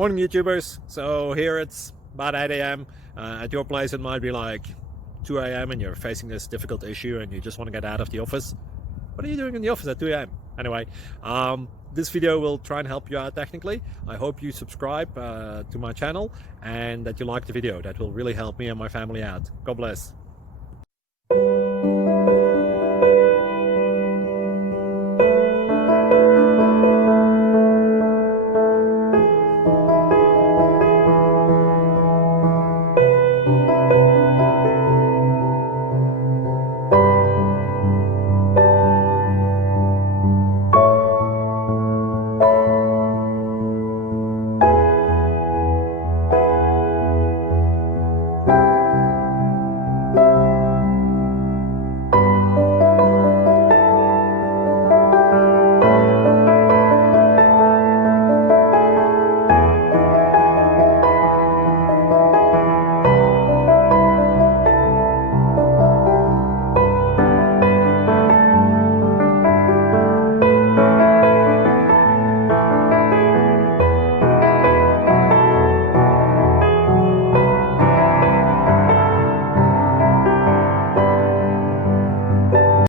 Morning YouTubers. So here it's about 8 a.m. At your place it might be like 2 a.m. and you're facing this difficult issue and you just want to get out of the office. What are you doing in the office at 2 a.m.? Anyway, this video will try and help you out technically. I hope you subscribe to my channel and that you like the video. That will really help me and my family out. God bless.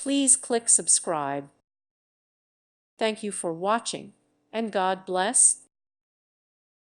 Please click subscribe. Thank you for watching, and God bless.